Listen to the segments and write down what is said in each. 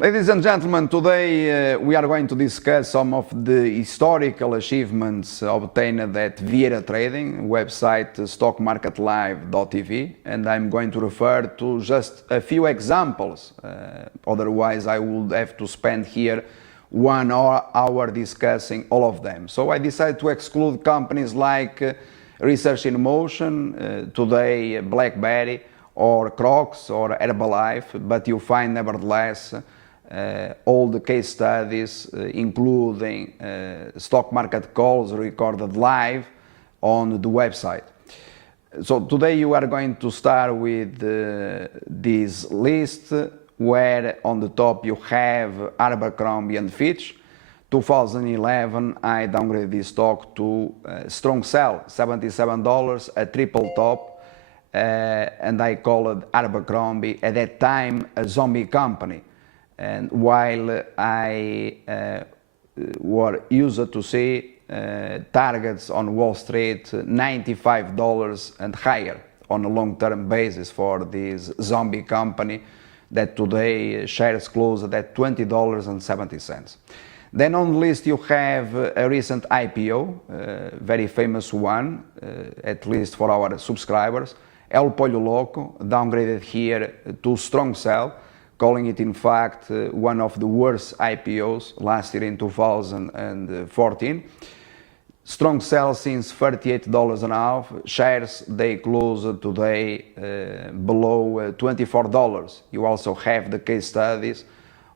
Ladies and gentlemen, today we are going to discuss some of the historical achievements obtained at Vieira Trading, website stockmarketlive.tv, and I'm going to refer to just a few examples, otherwise I would have to spend here 1 hour discussing all of them. So I decided to exclude companies like Research in Motion, today BlackBerry, or Crocs or Herbalife, but you find nevertheless all the case studies, including stock market calls recorded live on the website. So today you are going to start with this list, where on the top you have Abercrombie & Fitch. 2011 I downgraded this stock to strong sell, $77, a triple top, and I called Abercrombie at that time a zombie company. And while I were used to see targets on Wall Street $95 and higher on a long-term basis for this zombie company that today shares closed at $20.70. Then on the list you have a recent IPO, very famous one, at least for our subscribers, El Pollo Loco, downgraded here to strong sell, calling it in fact one of the worst IPOs last year in 2014. Strong sell since $38 and a half. Shares, they close today below $24. You also have the case studies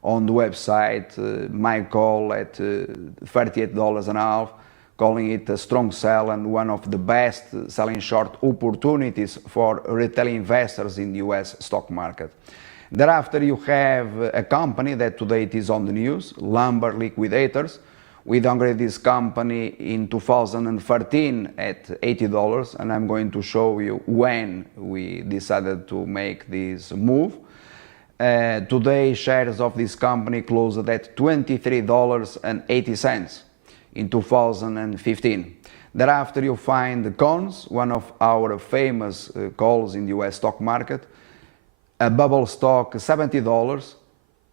on the website, my call at $38 and a half, calling it a strong sell and one of the best selling short opportunities for retail investors in the US stock market. Thereafter you have a company that today it is on the news, Lumber Liquidators. We downgraded this company in 2013 at $80, and I'm going to show you when we decided to make this move. Today shares of this company closed at $23.80 in 2015. Thereafter you find Cons, one of our famous calls in the US stock market, a bubble stock $70,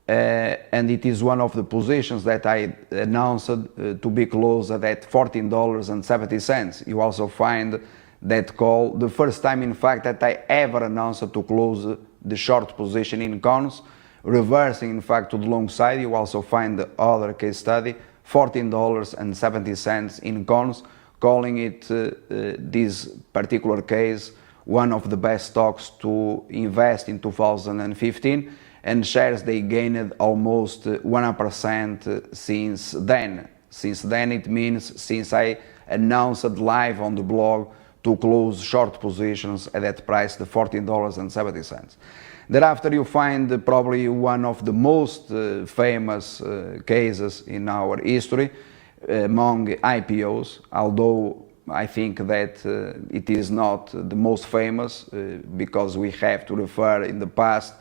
and it is one of the positions that I announced to be closed at $14.70. You also find that call, the first time in fact that I ever announced to close the short position in Cons, reversing in fact to the long side. You also find the other case study, $14.70 in Cons, calling it this particular case one of the best stocks to invest in 2015, and shares they gained almost 1% since then. Since then it means since I announced live on the blog to close short positions at that price, the $14.70. Thereafter you find probably one of the most famous cases in our history among IPOs, although I think that it is not the most famous because we have to refer in the past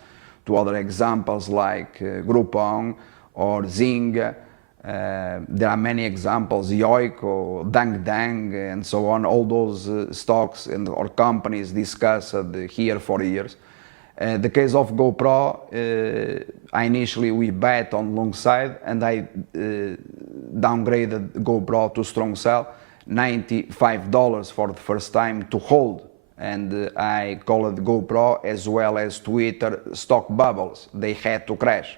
to other examples like Groupon or Zynga. There are many examples, Yoico, Dang Dang, and so on, all those stocks or companies discussed here for years. The case of GoPro, initially we bet on long side, and I downgraded GoPro to strong sell, $95 for the first time to hold, and I called GoPro as well as Twitter stock bubbles. They had to crash.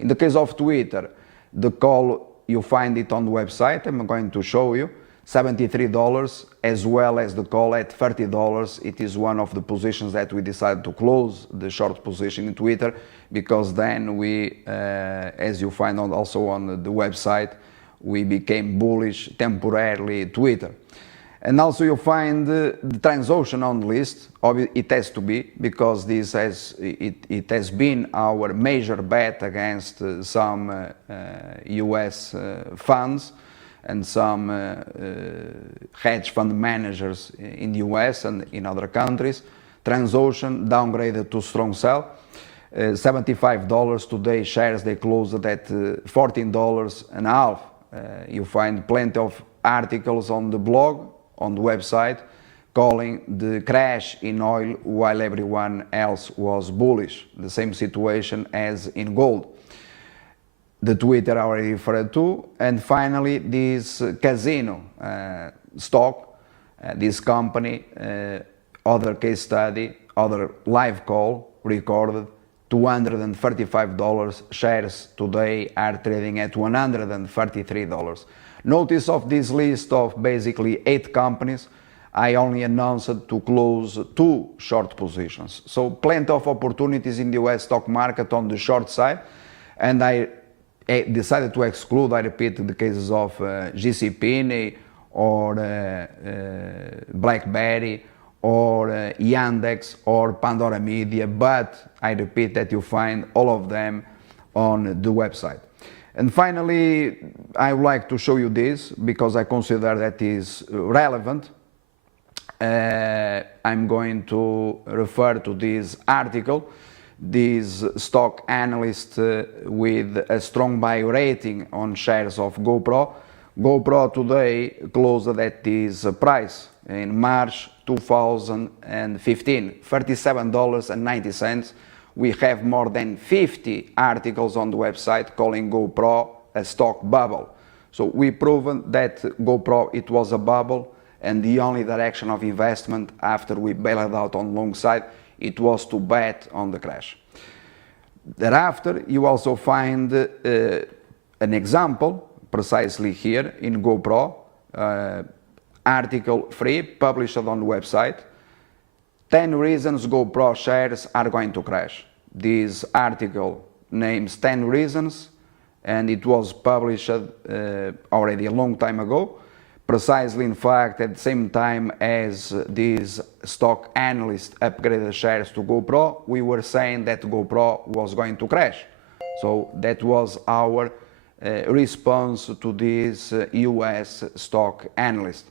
In the case of Twitter, the call, you find it on the website, I'm going to show you, $73, as well as the call at $30. It is one of the positions that we decided to close the short position in Twitter, because then we, as you find also on the website, we became bullish temporarily Twitter. And also you find the Transocean on the list. It has to be, because this it has been our major bet against some US funds and some hedge fund managers in the US and in other countries. Transocean downgraded to strong sell, $75 today. Shares they closed at $14 and a half. You find plenty of articles on the blog, on the website, calling the crash in oil while everyone else was bullish. The same situation as in gold. the Twitter I already referred to, and finally this casino stock, this company, other case study, other live call recorded, $235. Shares today are trading at $133. Notice of this list of basically 8 companies, I only announced to close 2 short positions. So plenty of opportunities in the US stock market on the short side, and I decided to exclude, I repeat, the cases of GCP or BlackBerry or Yandex or Pandora Media, but I repeat that you find all of them on the website. And finally, I would like to show you this because I consider that is relevant. I'm going to refer to this article. This stock analyst with a strong buy rating on shares of GoPro. GoPro today closed at this price in March 2015, $37.90. We have more than 50 articles on the website calling GoPro a stock bubble. So we proven that GoPro, it was a bubble, and the only direction of investment after we bailed out on long side, it was to bet on the crash. Thereafter, you also find an example precisely here in GoPro, article 3 published on the website, 10 reasons GoPro shares are going to crash. This article names 10 reasons, and it was published already a long time ago, precisely in fact at the same time as this stock analyst upgraded shares to GoPro, we were saying that GoPro was going to crash. So that was our response to this US stock analyst.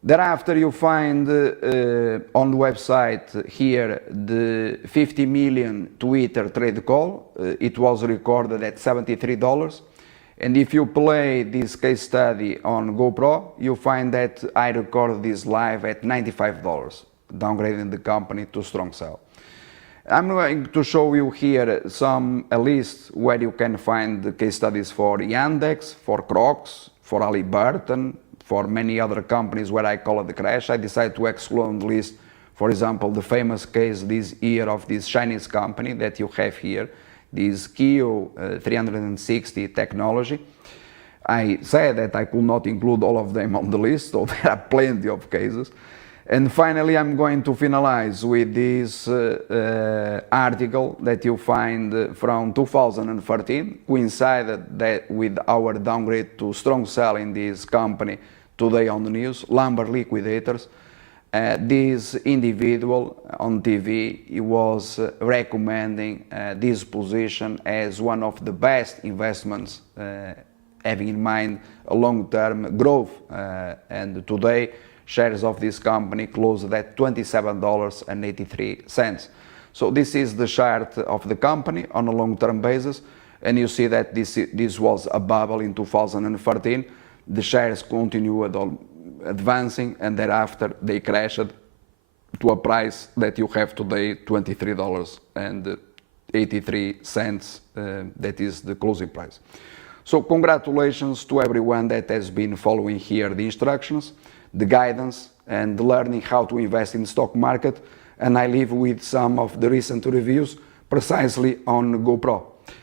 Thereafter, you find on the website here the 50 million Twitter trade call. It was recorded at $73. And if you play this case study on GoPro, you find that I recorded this live at $95, downgrading the company to strong sell. I'm going to show you here a list where you can find the case studies for Yandex, for Crocs, for Halliburton, for many other companies where I call it the crash. I decided to exclude on the list, for example, the famous case this year of this Chinese company that you have here, this Kio 360 technology. I said that I could not include all of them on the list, so there are plenty of cases. And finally, I'm going to finalize with this article that you find from 2013, coincided that with our downgrade to strong sell in this company today on the news, Lumber Liquidators. This individual on TV, he was recommending this position as one of the best investments, having in mind a long-term growth. And today, shares of this company closed at $27.83. So this is the chart of the company on a long-term basis, and you see that this was a bubble in 2013. The shares continued advancing, and thereafter they crashed to a price that you have today, $23.83. That is the closing price. So congratulations to everyone that has been following here the instructions, the guidance, and learning how to invest in the stock market. And I leave with some of the recent reviews precisely on GoPro.